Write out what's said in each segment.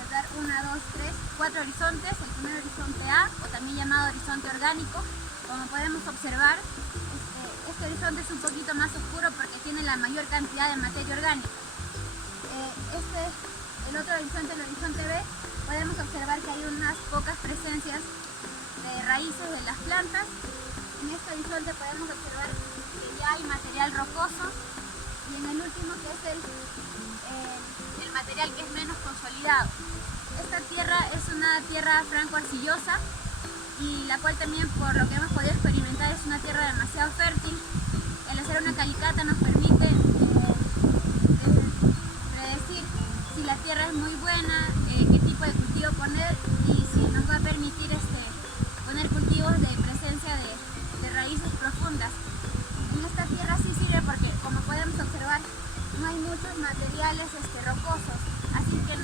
observar 1, 2, 3, 4 horizontes. El primer horizonte A, o también llamado horizonte orgánico. Como podemos observar, este horizonte es un poquito más oscuro porque tiene la mayor cantidad de materia orgánica. El otro horizonte, el horizonte B, podemos observar que hay unas pocas presencias de raíces de las plantas. En este horizonte podemos observar que ya hay material rocoso, y en el último, que es el material que es menos consolidado. Esta tierra es una tierra franco-arcillosa, y la cual también, por lo que hemos podido experimentar, es una tierra demasiado fértil. El hacer una calicata nos permite predecir si la tierra es muy buena, qué tipo de cultivo poner, y si nos va a permitir poner cultivos de presencia de raíces profundas. En esta tierra sí sirve porque, como podemos observar, no hay muchos materiales rocosos, así que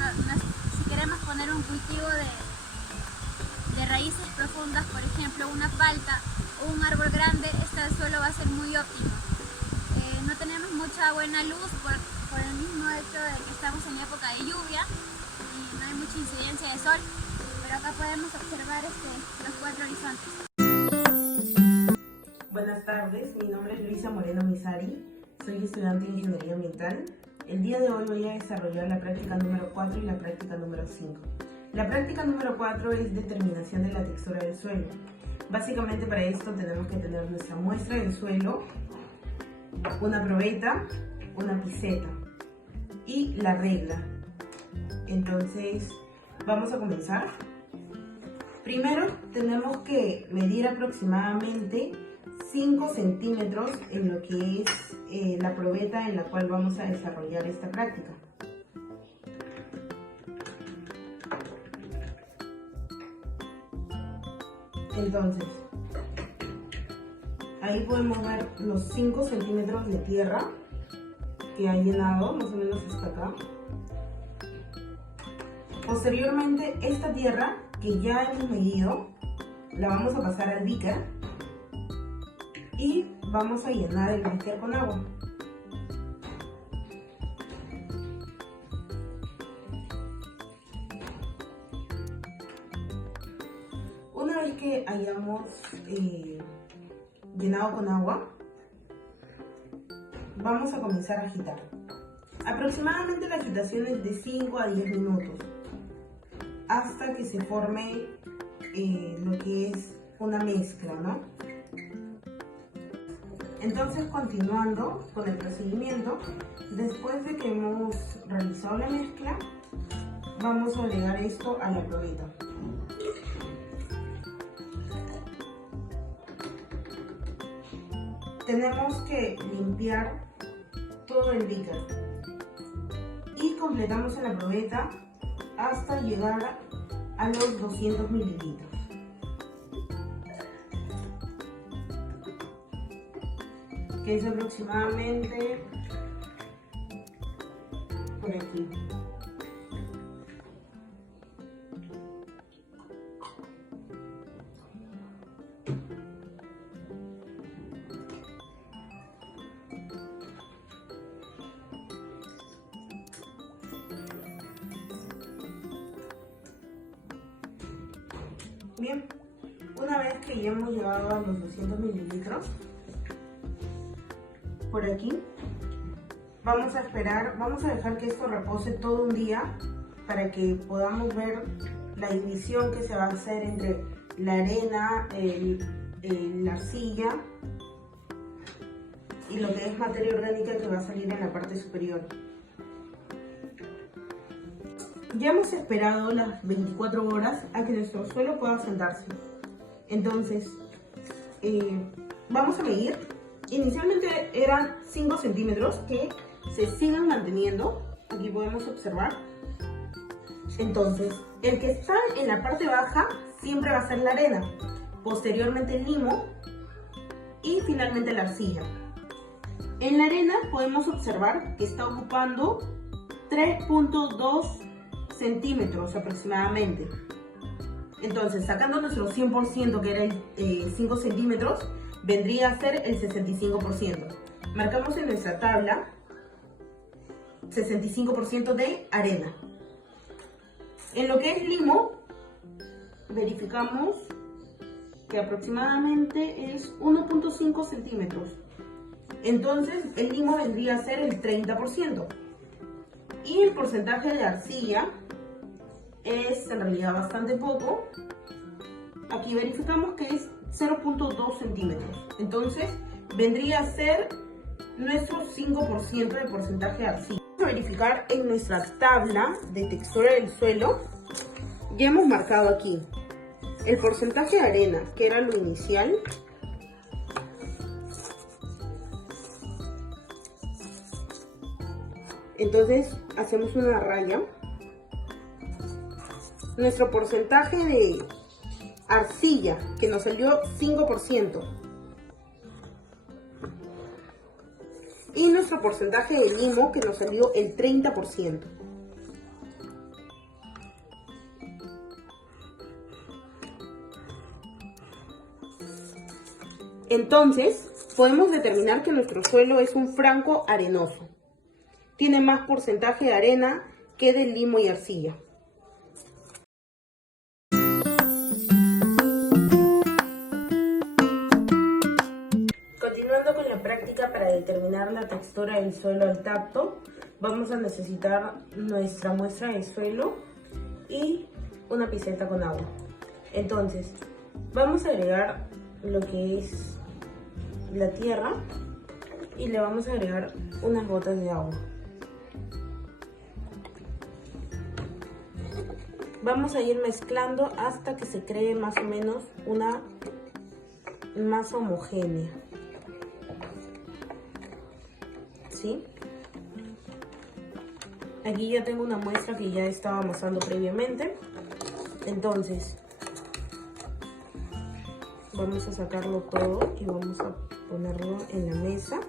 si queremos poner un cultivo de raíces profundas, por ejemplo una palta o un árbol grande, este suelo va a ser muy óptimo. No tenemos mucha buena luz por el mismo hecho de que estamos en época de lluvia y no hay mucha incidencia de sol, pero acá podemos observar los 4 horizontes. Buenas tardes, mi nombre es Luisa Moreno Misari, soy estudiante de Ingeniería Ambiental. El día de hoy voy a desarrollar la práctica número 4 y la práctica número 5. La práctica número 4 es determinación de la textura del suelo. Básicamente para esto tenemos que tener nuestra muestra del suelo, una probeta, una piseta y la regla. Entonces vamos a comenzar. Primero tenemos que medir aproximadamente 5 centímetros en lo que es la probeta en la cual vamos a desarrollar esta práctica. Entonces, ahí podemos ver los 5 centímetros de tierra que ha llenado, más o menos hasta acá. Posteriormente, esta tierra que ya hemos medido, la vamos a pasar al beaker y vamos a llenar el beaker con agua. Una vez que hayamos llenado con agua, vamos a comenzar a agitar. Aproximadamente la agitación es de 5 a 10 minutos, hasta que se forme lo que es una mezcla, ¿no? Entonces, continuando con el procedimiento, después de que hemos realizado la mezcla, vamos a agregar esto a la probeta. Tenemos que limpiar todo el beaker y completamos en la probeta hasta llegar a los 200 mililitros. Que es aproximadamente por aquí. Bien, una vez que ya hemos llegado a los 200 mililitros, por aquí, vamos a esperar, vamos a dejar que esto repose todo un día para que podamos ver la división que se va a hacer entre la arena, la arcilla y lo que es materia orgánica que va a salir en la parte superior. Ya hemos esperado las 24 horas a que nuestro suelo pueda sentarse. Entonces, vamos a medir. Inicialmente eran 5 centímetros que se siguen manteniendo. Aquí podemos observar. Entonces, el que está en la parte baja siempre va a ser la arena. Posteriormente el limo y finalmente la arcilla. En la arena podemos observar que está ocupando 3.2 centímetros aproximadamente. Entonces, sacando nuestro 100%, que era 5 centímetros, vendría a ser el 65%. Marcamos en nuestra tabla 65% de arena. En lo que es limo, verificamos que aproximadamente es 1.5 centímetros. Entonces el limo vendría a ser el 30%. Y el porcentaje de arcilla es en realidad bastante poco. Aquí verificamos que es 0.2 centímetros. Entonces vendría a ser nuestro 5% de porcentaje de arcilla. Vamos a verificar en nuestra tabla de textura del suelo. Ya hemos marcado aquí el porcentaje de arena, que era lo inicial. Entonces hacemos una raya. Nuestro porcentaje de arcilla, que nos salió 5%. Y nuestro porcentaje de limo, que nos salió el 30%. Entonces, podemos determinar que nuestro suelo es un franco arenoso. Tiene más porcentaje de arena que de limo y arcilla. Continuando con la práctica para determinar la textura del suelo al tacto, vamos a necesitar nuestra muestra de suelo y una pizeta con agua. Entonces, vamos a agregar lo que es la tierra y le vamos a agregar unas gotas de agua. Vamos a ir mezclando hasta que se cree más o menos una masa homogénea. ¿Sí? Aquí ya tengo una muestra que ya estaba amasando previamente. Entonces, vamos a sacarlo todo y vamos a ponerlo en la mesa.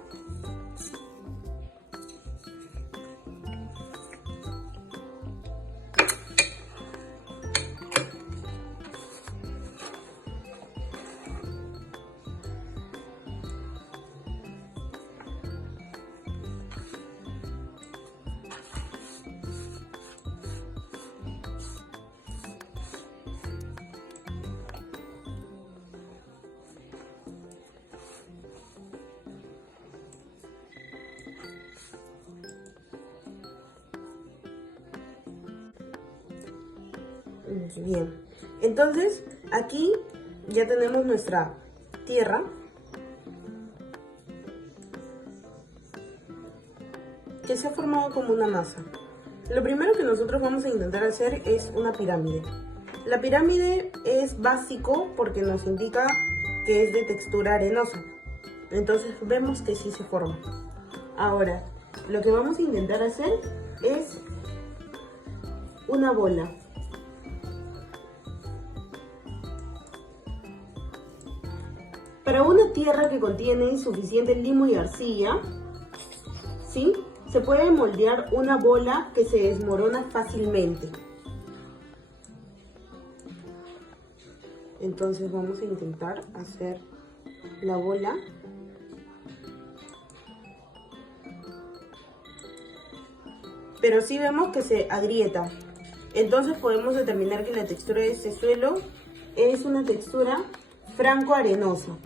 Bien, entonces aquí ya tenemos nuestra tierra que se ha formado como una masa. Lo primero que nosotros vamos a intentar hacer es una pirámide. La pirámide es básico porque nos indica que es de textura arenosa. Entonces vemos que sí se forma. Ahora, lo que vamos a intentar hacer es una bola. Para una tierra que contiene suficiente limo y arcilla, ¿sí?, se puede moldear una bola que se desmorona fácilmente. Entonces vamos a intentar hacer la bola. Pero sí vemos que se agrieta. Entonces podemos determinar que la textura de este suelo es una textura franco-arenosa.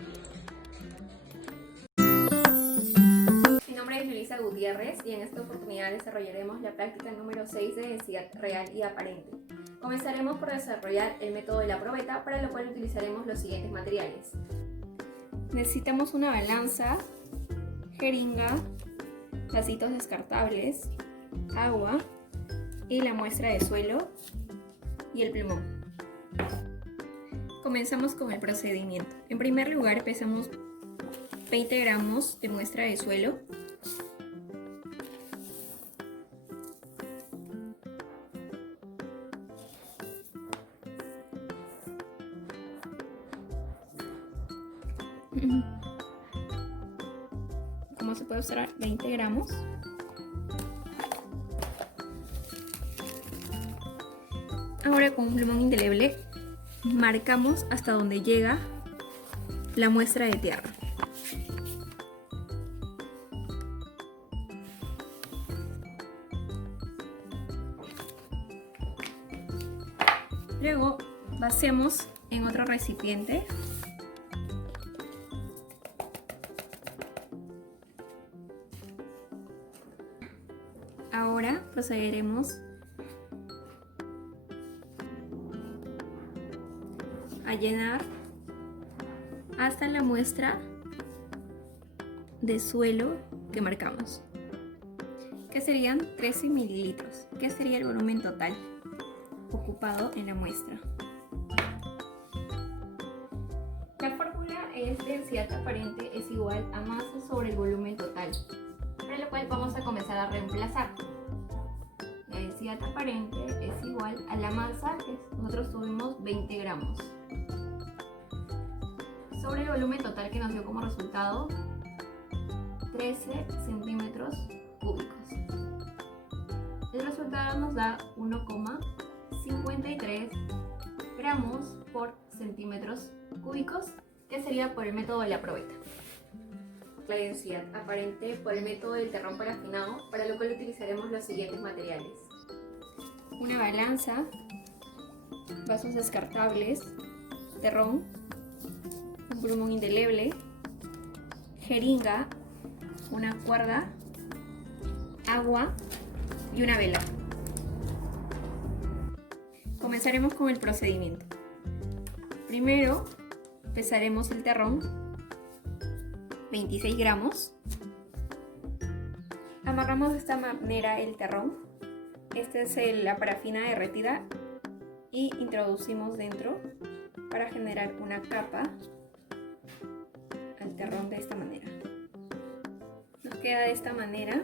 Mi nombre es Melissa Gutiérrez y en esta oportunidad desarrollaremos la práctica número 6 de densidad real y aparente. Comenzaremos por desarrollar el método de la probeta, para lo cual utilizaremos los siguientes materiales. Necesitamos una balanza, jeringa, vasitos descartables, agua y la muestra de suelo y el plumón. Comenzamos con el procedimiento. En primer lugar, pesamos 20 gramos de muestra de suelo. ¿Cómo se puede usar 20 gramos? Ahora con un plumón indeleble marcamos hasta donde llega la muestra de tierra. Luego vaciamos en otro recipiente. Ahora procederemos a llenar hasta la muestra de suelo que marcamos, que serían 13 mililitros, que sería el volumen total ocupado en la muestra. La fórmula es densidad aparente es igual a masa sobre el volumen total, para lo cual vamos a comenzar a reemplazar. La densidad aparente es igual a la masa, que nosotros tuvimos 20 gramos, sobre el volumen total que nos dio como resultado 13 centímetros cúbicos. El resultado nos da 1,53 gramos por centímetros cúbicos, que sería por el método de la probeta. La densidad aparente por el método del terrón parafinado, para lo cual utilizaremos los siguientes materiales: una balanza, vasos descartables, terrón, un plumón indeleble, jeringa, una cuerda, agua y una vela. Comenzaremos con el procedimiento. Primero pesaremos el terrón, 26 gramos. Amarramos de esta manera el terrón. Esta es la parafina derretida y introducimos dentro para generar una capa al terrón de esta manera. Nos queda de esta manera.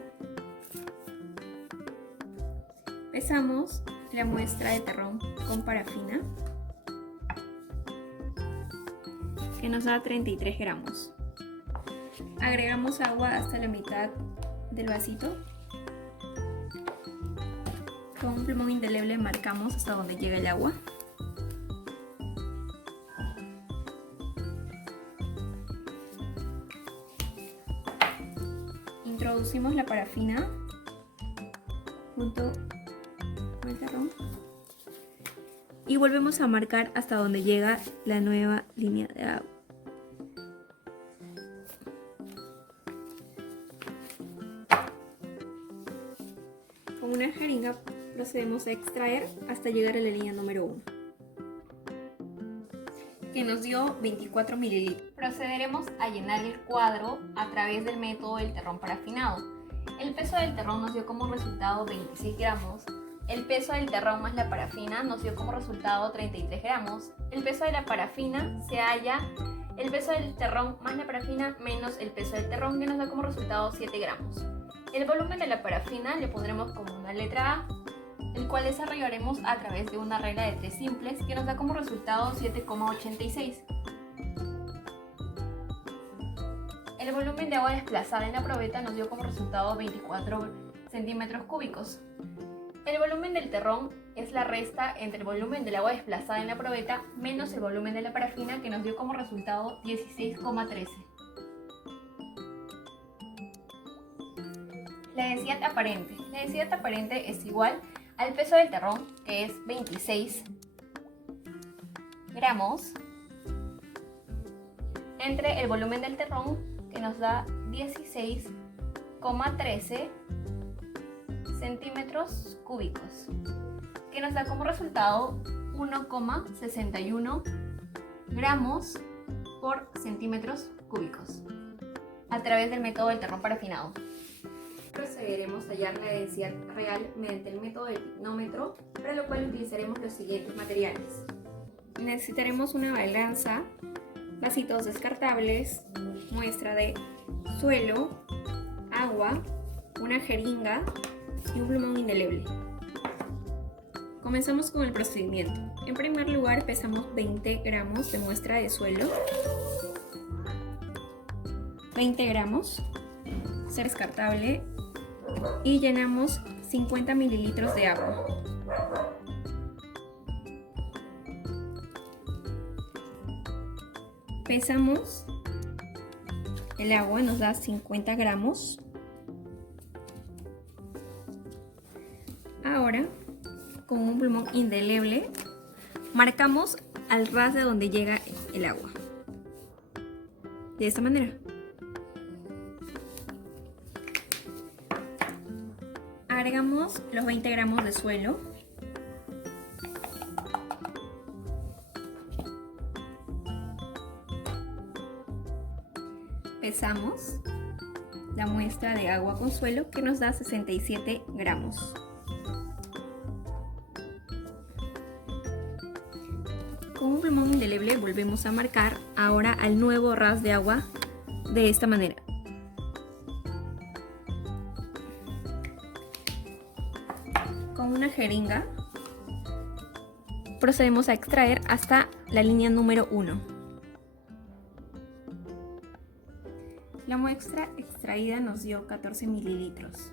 Pesamos la muestra de terrón con parafina, que nos da 33 gramos. Agregamos agua hasta la mitad del vasito. Con un plumón indeleble marcamos hasta donde llega el agua. Introducimos la parafina junto con el terrón y volvemos a marcar hasta donde llega la nueva línea de agua. Con una jeringa procedemos a extraer hasta llegar a la línea número 1, que nos dio 24 mililitros. Procederemos a llenar el cuadro a través del método del terrón parafinado. El peso del terrón nos dio como resultado 26 gramos. El peso del terrón más la parafina nos dio como resultado 33 gramos. El peso de la parafina se halla el peso del terrón más la parafina menos el peso del terrón, que nos da como resultado 7 gramos. El volumen de la parafina le pondremos como una letra A, el cual desarrollaremos a través de una regla de 3 simples, que nos da como resultado 7,86. El volumen de agua desplazada en la probeta nos dio como resultado 24 centímetros cúbicos. El volumen del terrón es la resta entre el volumen del agua desplazada en la probeta menos el volumen de la parafina, que nos dio como resultado 16,13. La densidad aparente. La densidad aparente es igual al peso del terrón, que es 26 gramos, entre el volumen del terrón, que nos da 16,13 centímetros cúbicos, que nos da como resultado 1,61 gramos por centímetros cúbicos, a través del método del terrón parafinado. Procederemos a hallar la densidad real mediante el método del pignómetro, para lo cual utilizaremos los siguientes materiales. Necesitaremos una balanza, vasitos descartables, muestra de suelo, agua, una jeringa y un plumón indeleble. Comenzamos con el procedimiento. En primer lugar, pesamos 20 gramos de muestra de suelo, 20 gramos, ser descartable, y llenamos 50 mililitros de agua. Pesamos el agua, nos da 50 gramos. Ahora, con un plumón indeleble, marcamos al ras de donde llega el agua. De esta manera. Agregamos los 20 gramos de suelo. Pesamos la muestra de agua con suelo, que nos da 67 gramos. Con un plumón indeleble volvemos a marcar ahora al nuevo ras de agua de esta manera. Con una jeringa procedemos a extraer hasta la línea número 1. La muestra extraída nos dio 14 mililitros.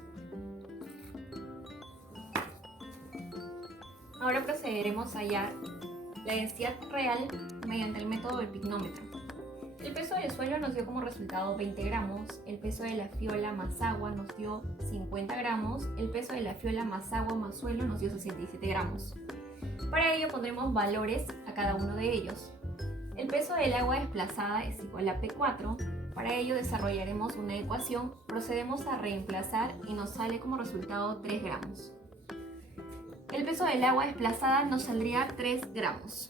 Ahora procederemos a hallar la densidad real mediante el método del pignómetro. El peso del suelo nos dio como resultado 20 gramos, el peso de la fiola más agua nos dio 50 gramos, el peso de la fiola más agua más suelo nos dio 67 gramos. Para ello pondremos valores a cada uno de ellos. El peso del agua desplazada es igual a P4. Para ello desarrollaremos una ecuación, procedemos a reemplazar y nos sale como resultado 3 gramos. El peso del agua desplazada nos saldría 3 gramos.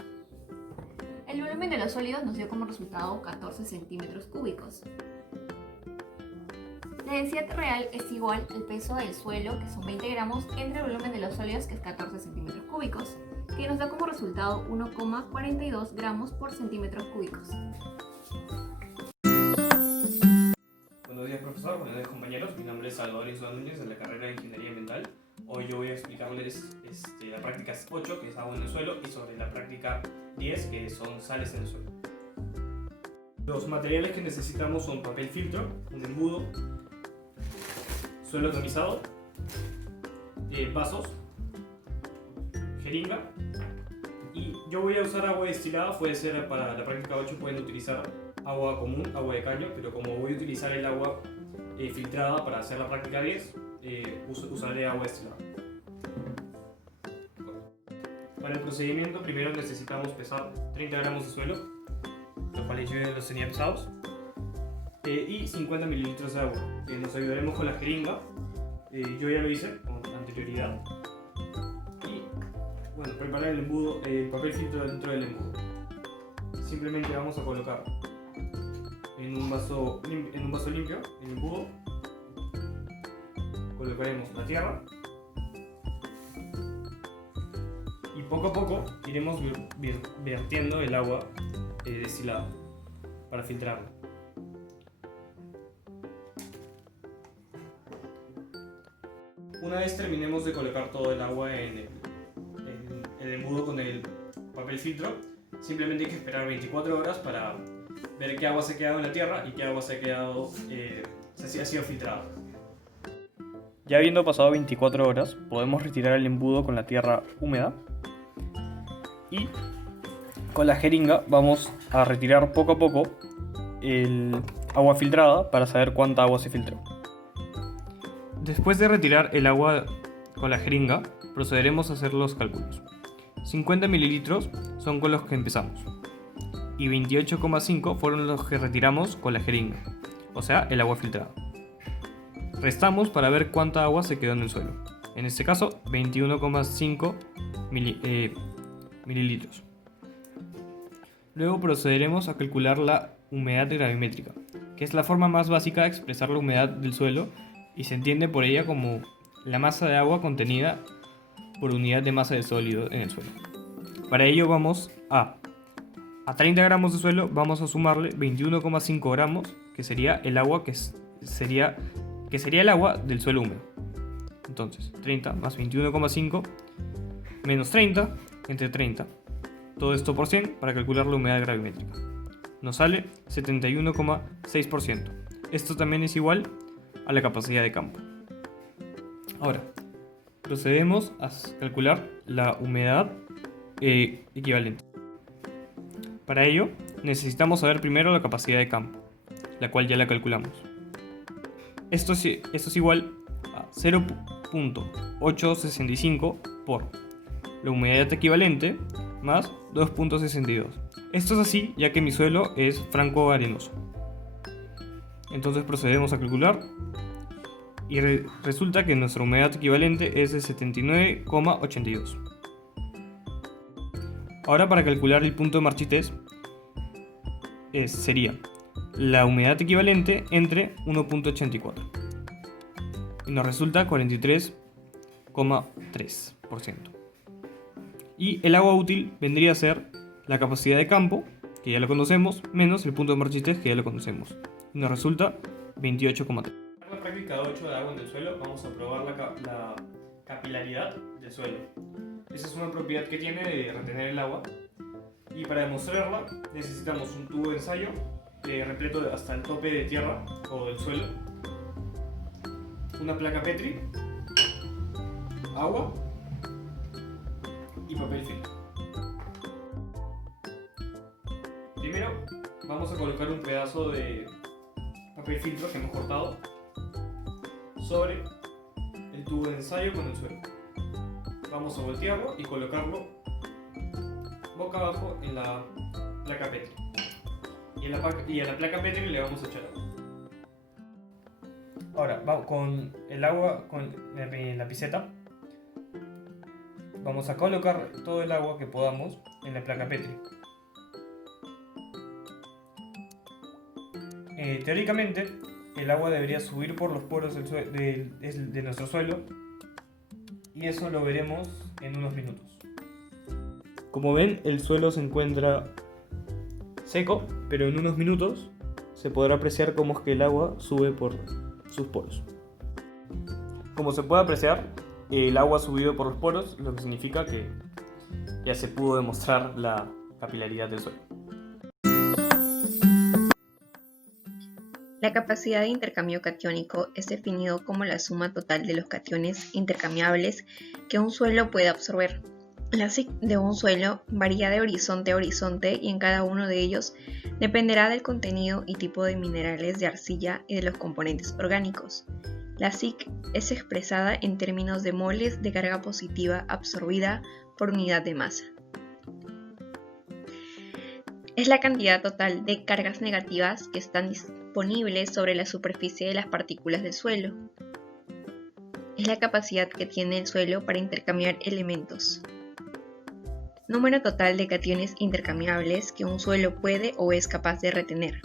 El volumen de los sólidos nos dio como resultado 14 centímetros cúbicos. La densidad real es igual al peso del suelo, que son 20 gramos, entre el volumen de los sólidos, que es 14 centímetros cúbicos, que nos da como resultado 1,42 gramos por centímetros cúbicos. Buenos días, profesor. Buenos días, compañeros. Mi nombre es Salvador Insúa Núñez, de la carrera de Ingeniería Ambiental. Hoy yo voy a explicarles la práctica 8, que es agua en el suelo, y sobre la práctica 10, que son sales en el suelo. Los materiales que necesitamos son papel filtro, un embudo, suelo tamizado, vasos, jeringa, y yo voy a usar agua destilada. Puede ser para la práctica 8, pueden utilizar agua común, agua de caño, pero como voy a utilizar el agua filtrada para hacer la práctica 10, usaré agua destilada. Para el procedimiento, primero necesitamos pesar 30 gramos de suelo, los cuales yo ya los tenía pesados, y 50 mililitros de agua. Nos ayudaremos con la jeringa, yo ya lo hice con anterioridad, y bueno, preparar el embudo, el papel filtro dentro del embudo. Simplemente vamos a colocar en un vaso limpio, en el embudo, colocaremos la tierra y poco a poco iremos vertiendo el agua destilada para filtrarla. Una vez terminemos de colocar todo el agua en el embudo con el papel filtro, simplemente hay que esperar 24 horas para ver qué agua se ha quedado en la tierra y qué agua se ha quedado, ha sido filtrada. Ya habiendo pasado 24 horas, podemos retirar el embudo con la tierra húmeda y con la jeringa vamos a retirar poco a poco el agua filtrada para saber cuánta agua se filtró. Después de retirar el agua con la jeringa, procederemos a hacer los cálculos. 50 mililitros son con los que empezamos y 28,5 fueron los que retiramos con la jeringa, o sea, el agua filtrada. Restamos para ver cuánta agua se quedó en el suelo. En este caso, 21,5 mililitros. Luego procederemos a calcular la humedad gravimétrica, que es la forma más básica de expresar la humedad del suelo y se entiende por ella como la masa de agua contenida por unidad de masa de sólido en el suelo. Para ello vamos a 30 gramos de suelo vamos a sumarle 21,5 gramos, que sería el agua que sería el agua del suelo húmedo. Entonces, 30 más 21,5 menos 30 entre 30. Todo esto por 100 para calcular la humedad gravimétrica. Nos sale 71,6%. Esto también es igual a la capacidad de campo. Ahora, procedemos a calcular la humedad equivalente. Para ello, necesitamos saber primero la capacidad de campo, la cual ya la calculamos. Esto es igual a 0,865 por la humedad equivalente más 2.62. Esto es así ya que mi suelo es franco arenoso. Entonces procedemos a calcular y resulta que nuestra humedad equivalente es de 79,82. Ahora, para calcular el punto de marchitez sería la humedad equivalente entre 1.84 y nos resulta 43,3%. Y el agua útil vendría a ser la capacidad de campo, que ya lo conocemos, menos el punto de marchitez, que ya lo conocemos, y nos resulta 28,3. En la práctica 8 de agua en el suelo vamos a probar la capilaridad del suelo. Esa es una propiedad que tiene de retener el agua, y para demostrarla necesitamos un tubo de ensayo repleto hasta el tope de tierra o del suelo, una placa Petri, agua y papel filtro. Primero vamos a colocar un pedazo de papel filtro que hemos cortado sobre el tubo de ensayo con el suelo. Vamos a voltearlo y colocarlo boca abajo en la placa Petri. Y a la placa Petri le vamos a echar agua. Ahora, con el agua, con la piseta, vamos a colocar todo el agua que podamos en la placa Petri. Teóricamente, el agua debería subir por los poros de nuestro suelo, y eso lo veremos en unos minutos. Como ven, el suelo se encuentra seco, pero en unos minutos se podrá apreciar cómo es que el agua sube por sus poros. Como se puede apreciar, el agua ha subido por los poros, lo que significa que ya se pudo demostrar la capilaridad del suelo. La capacidad de intercambio catiónico es definido como la suma total de los cationes intercambiables que un suelo puede absorber. La SIC de un suelo varía de horizonte a horizonte y en cada uno de ellos dependerá del contenido y tipo de minerales de arcilla y de los componentes orgánicos. La SIC es expresada en términos de moles de carga positiva absorbida por unidad de masa. Es la cantidad total de cargas negativas que están disponibles sobre la superficie de las partículas del suelo. Es la capacidad que tiene el suelo para intercambiar elementos. Número total de cationes intercambiables que un suelo puede o es capaz de retener.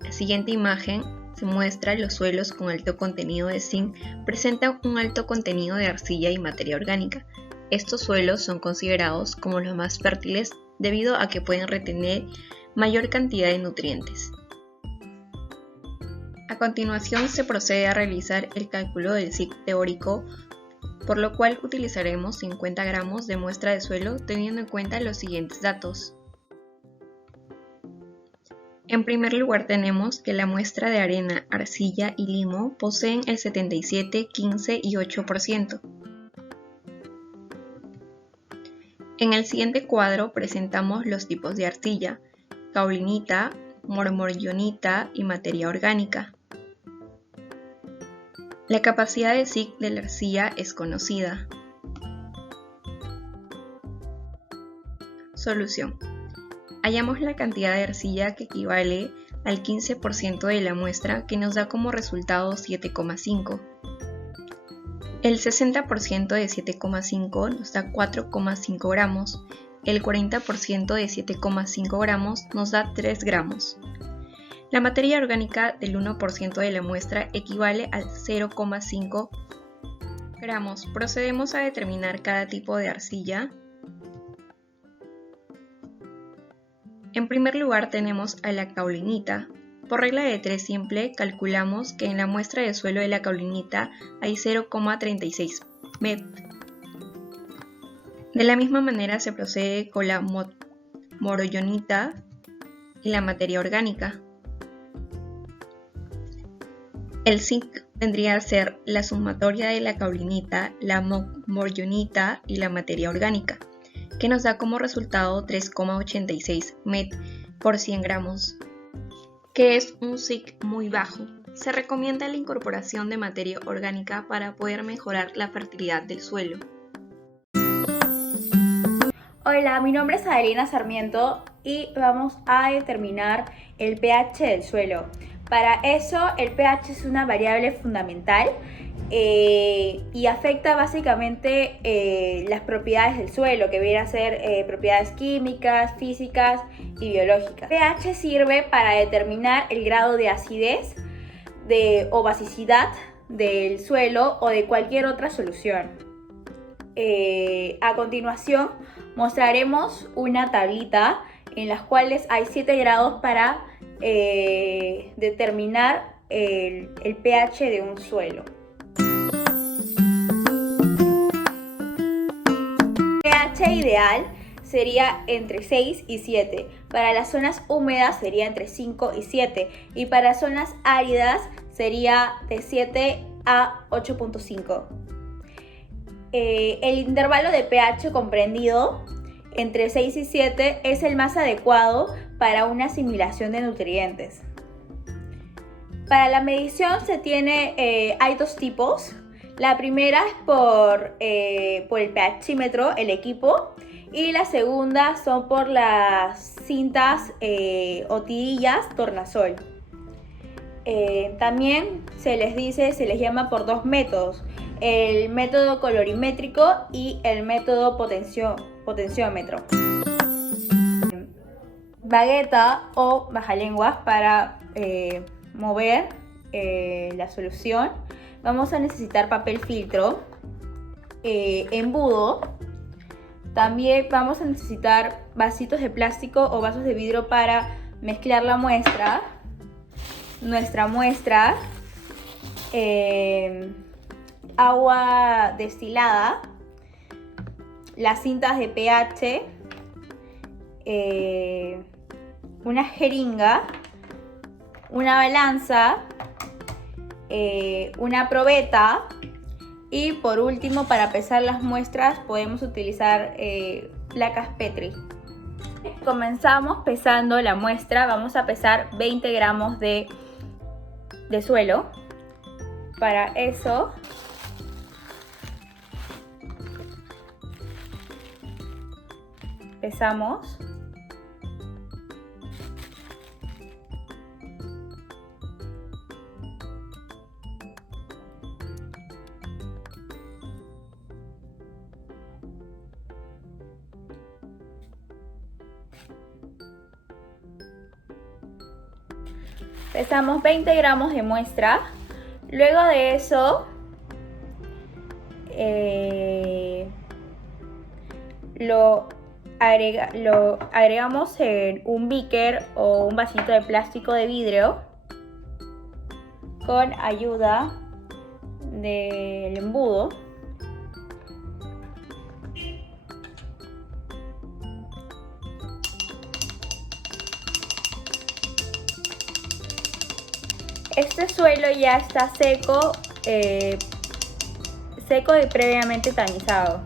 La siguiente imagen se muestra los suelos con alto contenido de zinc presentan un alto contenido de arcilla y materia orgánica. Estos suelos son considerados como los más fértiles debido a que pueden retener mayor cantidad de nutrientes. A continuación se procede a realizar el cálculo del SIC teórico, por lo cual utilizaremos 50 gramos de muestra de suelo teniendo en cuenta los siguientes datos. En primer lugar tenemos que la muestra de arena, arcilla y limo poseen el 77, 15 y 8%. En el siguiente cuadro presentamos los tipos de arcilla: caulinita, mormorionita y materia orgánica. La capacidad de SIC de la arcilla es conocida. Solución. Hallamos la cantidad de arcilla que equivale al 15% de la muestra, que nos da como resultado 7,5. El 60% de 7,5 nos da 4,5 gramos. El 40% de 7,5 gramos nos da 3 gramos. La materia orgánica del 1% de la muestra equivale al 0,5 gramos. Procedemos a determinar cada tipo de arcilla. En primer lugar tenemos a la caulinita. Por regla de 3 simple, calculamos que en la muestra de suelo de la caulinita hay 0,36 met. De la misma manera se procede con la morionita y la materia orgánica. El zinc vendría a ser la sumatoria de la caulinita, la morionita y la materia orgánica, que nos da como resultado 3,86 met por 100 gramos, que es un SIC muy bajo. Se recomienda la incorporación de materia orgánica para poder mejorar la fertilidad del suelo. Hola, mi nombre es Adelina Sarmiento y vamos a determinar el pH del suelo. Para eso, el pH es una variable fundamental y afecta básicamente las propiedades del suelo, que vienen a ser propiedades químicas, físicas y biológicas. El pH sirve para determinar el grado de acidez o basicidad del suelo o de cualquier otra solución. A continuación mostraremos una tablita en las cuales hay 7 grados para determinar el pH de un suelo. El pH ideal sería entre 6 y 7. Para las zonas húmedas sería entre 5 y 7. Y para zonas áridas sería de 7 a 8.5. El intervalo de pH comprendido entre 6 y 7 es el más adecuado para una asimilación de nutrientes. Para la medición hay dos tipos. La primera es por el pHímetro, el equipo, y la segunda son por las cintas o tirillas tornasol. También se les llama por dos métodos: el método colorimétrico y el método potenciómetro. Bagueta o bajalenguas para mover la solución. Vamos a necesitar papel filtro, embudo. También vamos a necesitar vasitos de plástico o vasos de vidrio para mezclar la muestra. Nuestra muestra, agua destilada, las cintas de pH, una jeringa, una balanza, una probeta y por último, para pesar las muestras podemos utilizar placas Petri. Comenzamos pesando la muestra. Vamos a pesar 20 gramos de suelo. Para eso pesamos. Pesamos 20 gramos de muestra. Luego de eso lo agregamos en un beaker o un vasito de plástico de vidrio con ayuda del embudo. Este suelo ya está seco y previamente tamizado.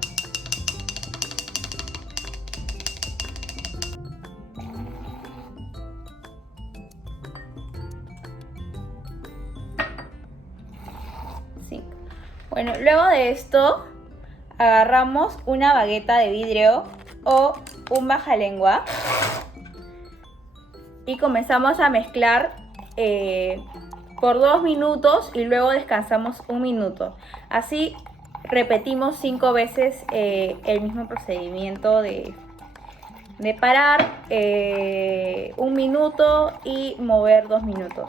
Sí. Bueno, luego de esto agarramos una bagueta de vidrio o un bajalengua y comenzamos a mezclar por 2 minutos y luego descansamos 1 minuto. Así repetimos 5 veces el mismo procedimiento de parar 1 minuto y mover 2 minutos.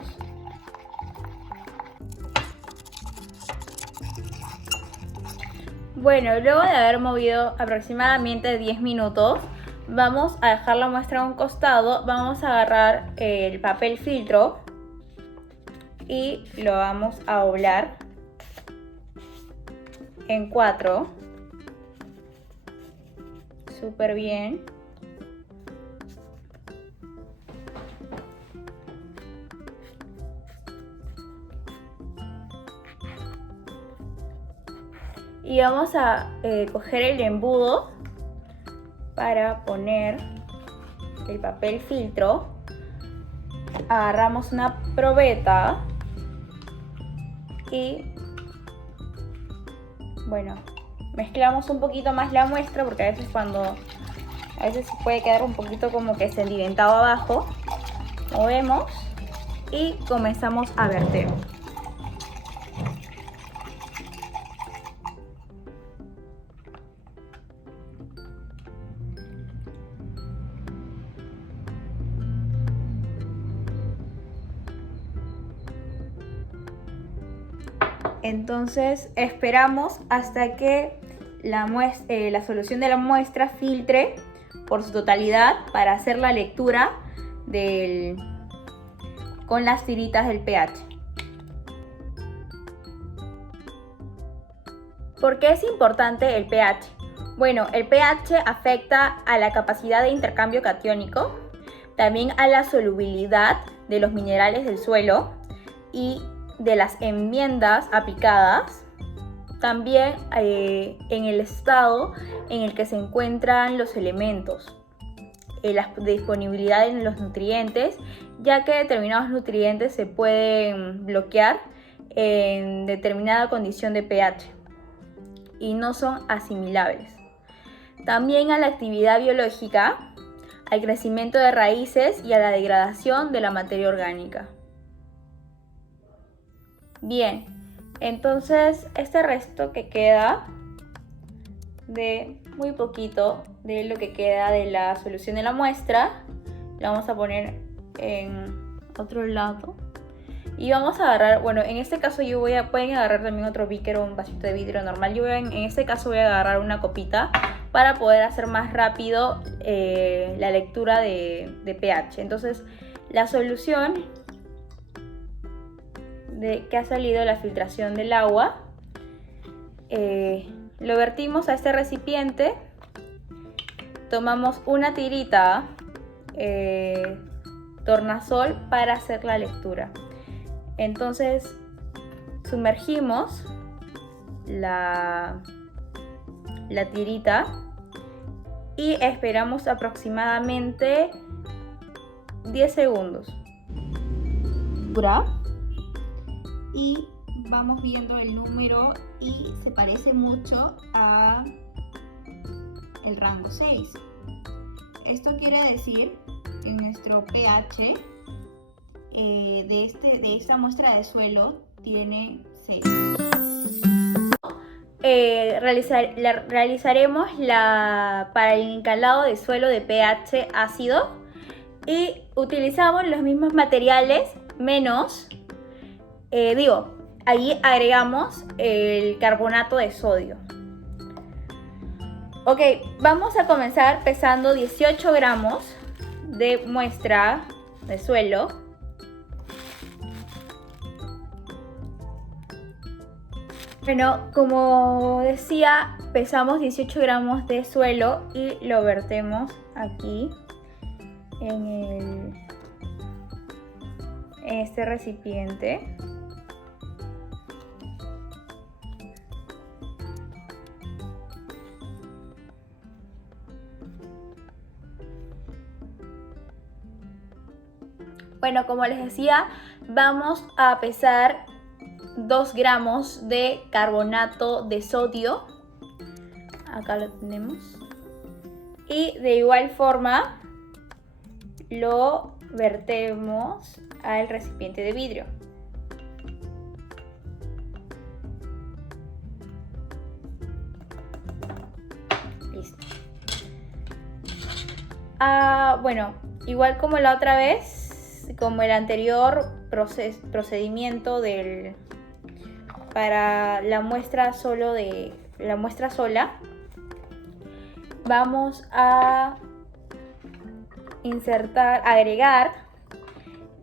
Bueno, luego de haber movido aproximadamente 10 minutos, vamos a dejar la muestra a un costado. Vamos a agarrar el papel filtro y lo vamos a doblar en 4. Súper bien. Y vamos a coger el embudo para poner el papel filtro. Agarramos una probeta y bueno, mezclamos un poquito más la muestra porque a veces cuando A veces puede quedar un poquito como que sedimentado abajo. Movemos y comenzamos a verter. Entonces esperamos hasta que la solución de la muestra filtre por su totalidad para hacer la lectura con las tiritas del pH. ¿Por qué es importante el pH? Bueno, el pH afecta a la capacidad de intercambio catiónico, también a la solubilidad de los minerales del suelo y de las enmiendas aplicadas, también en el estado en el que se encuentran los elementos, la disponibilidad de los nutrientes, ya que determinados nutrientes se pueden bloquear en determinada condición de pH y no son asimilables. También a la actividad biológica, al crecimiento de raíces y a la degradación de la materia orgánica. Bien, entonces este resto que queda de muy poquito de lo que queda de la solución de la muestra, la vamos a poner en otro lado y vamos a agarrar, bueno, en este caso pueden agarrar también otro beaker o un vasito de vidrio normal. En este caso voy a agarrar una copita para poder hacer más rápido la lectura de pH. Entonces la solución que ha salido de la filtración del agua, lo vertimos a este recipiente, tomamos una tirita tornasol para hacer la lectura. Entonces sumergimos la tirita y esperamos aproximadamente 10 segundos. Y vamos viendo el número y se parece mucho a el rango 6. Esto quiere decir que nuestro pH de esta muestra de suelo tiene 6. Realizaremos para el encalado de suelo de pH ácido y utilizamos los mismos materiales menos ahí agregamos el carbonato de sodio. Ok, vamos a comenzar pesando 18 gramos de muestra de suelo. Bueno, como decía, pesamos 18 gramos de suelo y lo vertemos aquí en este recipiente. Bueno, como les decía, vamos a pesar 2 gramos de carbonato de sodio. Acá lo tenemos. Y de igual forma lo vertemos al recipiente de vidrio. Listo. Bueno, igual como la otra vez, como el anterior procedimiento para la muestra sola, vamos a agregar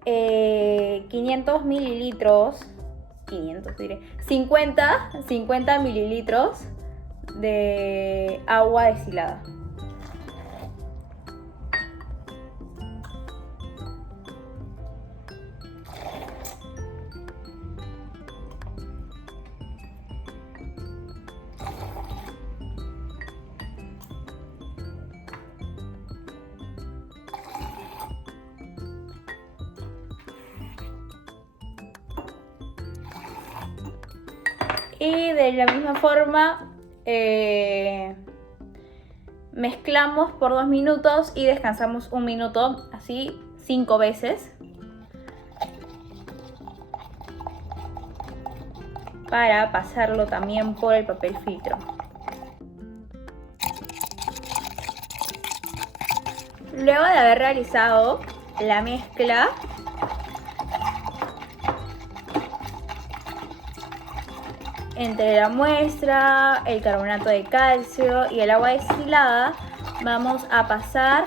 500 mililitros, 50 mililitros de agua destilada. Y de la misma forma Mezclamos por 2 minutos y descansamos 1 minuto, así 5 veces. Para pasarlo también por el papel filtro. Luego de haber realizado la mezcla, entre la muestra, el carbonato de calcio y el agua destilada, vamos a pasar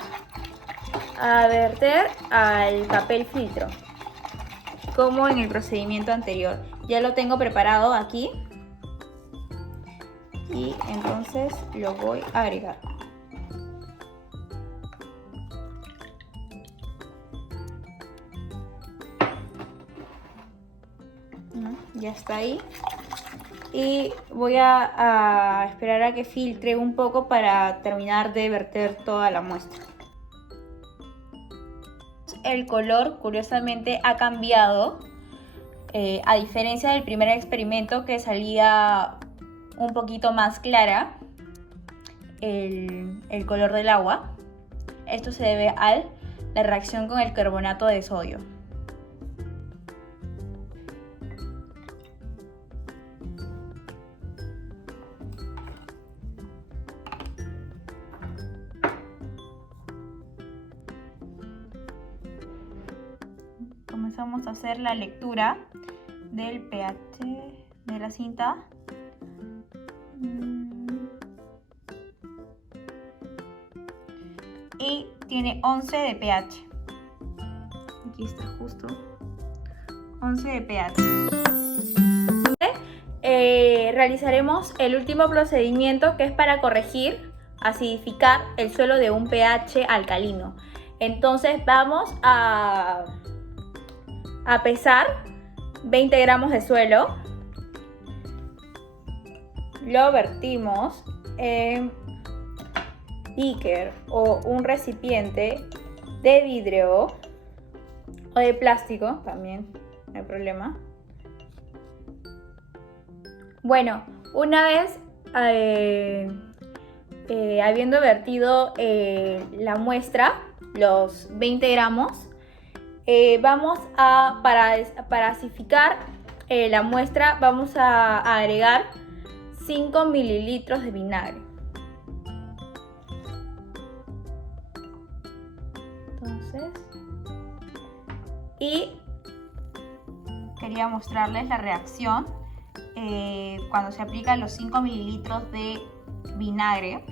a verter al papel filtro, como en el procedimiento anterior. Ya lo tengo preparado aquí y entonces lo voy a agregar. Ya está ahí. Y voy a esperar a que filtre un poco para terminar de verter toda la muestra. El color curiosamente ha cambiado, a diferencia del primer experimento que salía un poquito más clara el color del agua. Esto se debe a la reacción con el carbonato de sodio. Comenzamos a hacer la lectura del pH de la cinta. Y tiene 11 de pH. Aquí está justo. 11 de pH. Realizaremos el último procedimiento, que es para corregir, acidificar el suelo de un pH alcalino. Entonces vamos a pesar 20 gramos de suelo. Lo vertimos en beaker o un recipiente de vidrio o de plástico, también no hay problema. Bueno, una vez habiendo vertido la muestra, los 20 gramos, vamos a, para acidificar la muestra, vamos a agregar 5 mililitros de vinagre. Entonces, y quería mostrarles la reacción cuando se aplican los 5 mililitros de vinagre,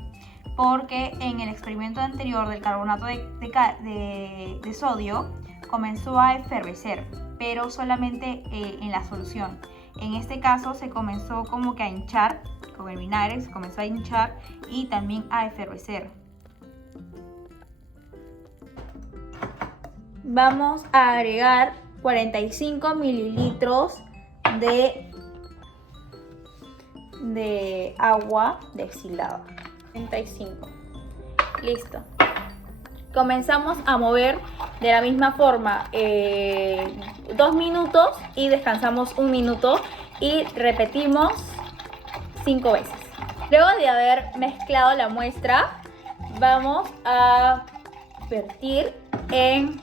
porque en el experimento anterior del carbonato de sodio comenzó a efervecer, pero solamente en la solución. En este caso se comenzó como que a hinchar con el vinagre, se comenzó a hinchar y también a efervecer. Vamos a agregar 45 mililitros de agua destilada. 35. Listo. Comenzamos a mover de la misma forma 2 minutos y descansamos 1 minuto y repetimos 5 veces. Luego de haber mezclado la muestra, vamos a vertir en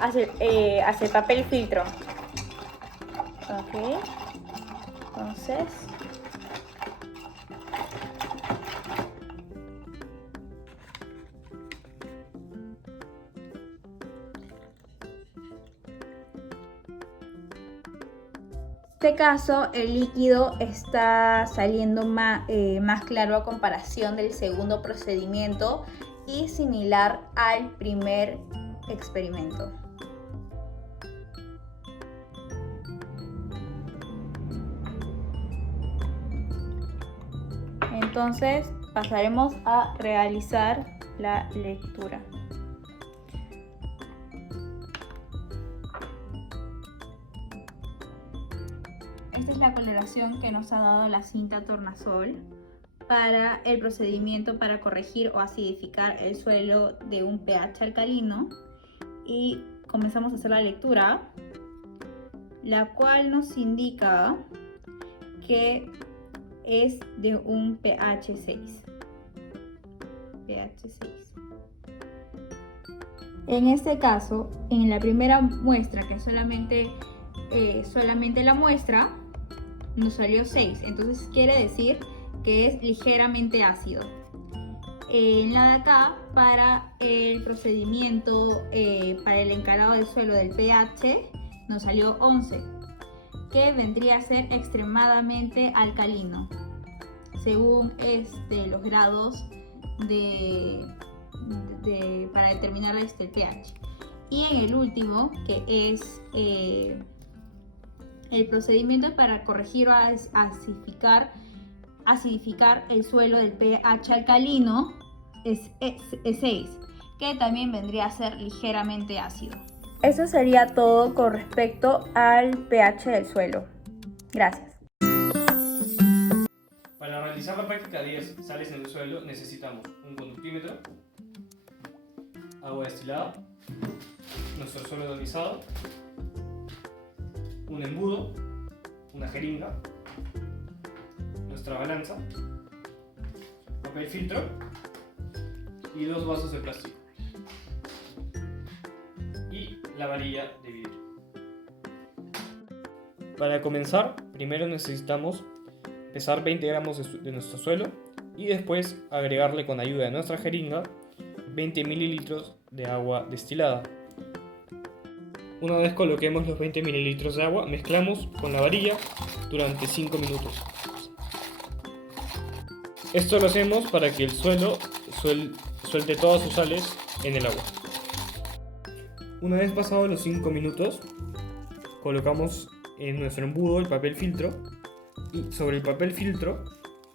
hacia el papel filtro. Ok, entonces en este caso el líquido está saliendo más claro a comparación del segundo procedimiento y similar al primer experimento. Entonces pasaremos a realizar la lectura. Esta es la coloración que nos ha dado la cinta tornasol para el procedimiento para corregir o acidificar el suelo de un pH alcalino. Y comenzamos a hacer la lectura, la cual nos indica que es de un pH 6. pH 6. En este caso, en la primera muestra, que solamente la muestra, nos salió 6. Entonces quiere decir que es ligeramente ácido. En la de acá, para el procedimiento, para el encalado del suelo del pH, nos salió 11, que vendría a ser extremadamente alcalino, según los grados para determinar el pH. Y en el último, que es el procedimiento para corregir o acidificar el suelo del pH alcalino, es 6, que también vendría a ser ligeramente ácido. Eso sería todo con respecto al pH del suelo. Gracias. Para realizar la práctica 10 sales en el suelo necesitamos un conductímetro, agua destilada, nuestro suelo ionizado, un embudo, una jeringa, nuestra balanza, papel filtro y 2 vasos de plástico y la varilla de vidrio. Para comenzar, primero necesitamos pesar 20 gramos de nuestro suelo y después agregarle con ayuda de nuestra jeringa 20 mililitros de agua destilada. Una vez coloquemos los 20 mililitros de agua, mezclamos con la varilla durante 5 minutos. Esto lo hacemos para que el suelo suelte todas sus sales en el agua. Una vez pasados los 5 minutos, colocamos en nuestro embudo el papel filtro y sobre el papel filtro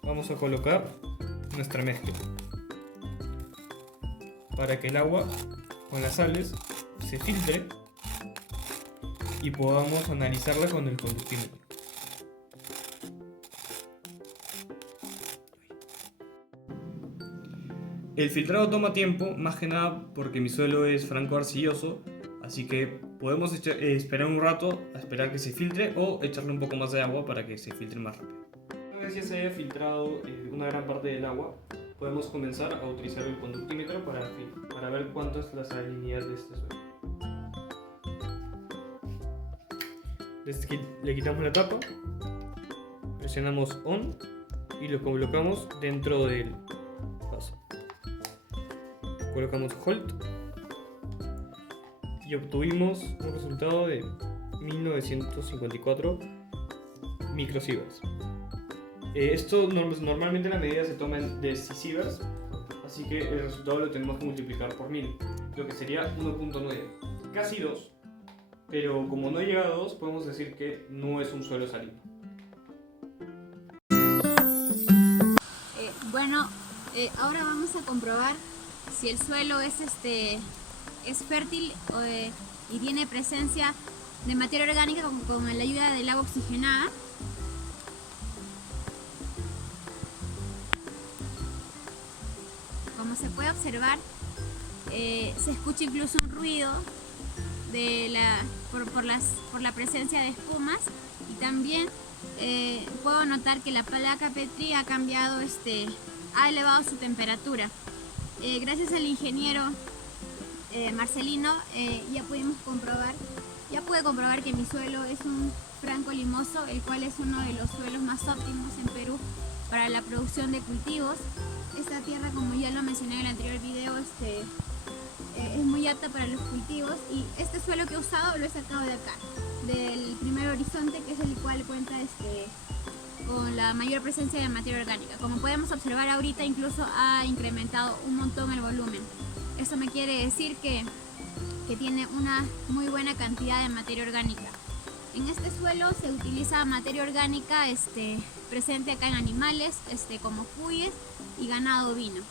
vamos a colocar nuestra mezcla para que el agua con las sales se filtre y podamos analizarla con el conductímetro. El filtrado toma tiempo, más que nada porque mi suelo es franco arcilloso, así que podemos esperar un rato a esperar que se filtre o echarle un poco más de agua para que se filtre más rápido. Una vez ya se haya filtrado una gran parte del agua, podemos comenzar a utilizar el conductímetro para ver cuánto es la salinidad de este suelo. Desde que le quitamos la tapa, presionamos ON y lo colocamos dentro del vaso. Colocamos Hold y obtuvimos un resultado de 1954 microsieverts. Esto normalmente las medidas se toman de sieverts, así que el resultado lo tenemos que multiplicar por 1000, lo que sería 1.9, casi 2, pero como no llega a 2 podemos decir que no es un suelo salino. Ahora vamos a comprobar si el suelo es fértil y tiene presencia de materia orgánica con la ayuda del agua oxigenada. Como se puede observar, se escucha incluso un ruido por la presencia de espumas, y también puedo notar que la placa Petri ha cambiado, ha elevado su temperatura. Gracias al ingeniero Marcelino ya pude comprobar que mi suelo es un franco limoso, el cual es uno de los suelos más óptimos en Perú para la producción de cultivos. Esta tierra, como ya lo mencioné en el anterior video, es muy apta para los cultivos, y este suelo que he usado lo he sacado de acá, del Primer Horizonte, que es el cual cuenta con la mayor presencia de materia orgánica. Como podemos observar ahorita, incluso ha incrementado un montón el volumen. Eso me quiere decir que tiene una muy buena cantidad de materia orgánica. En este suelo se utiliza materia orgánica presente acá en animales, como cuys y ganado ovino.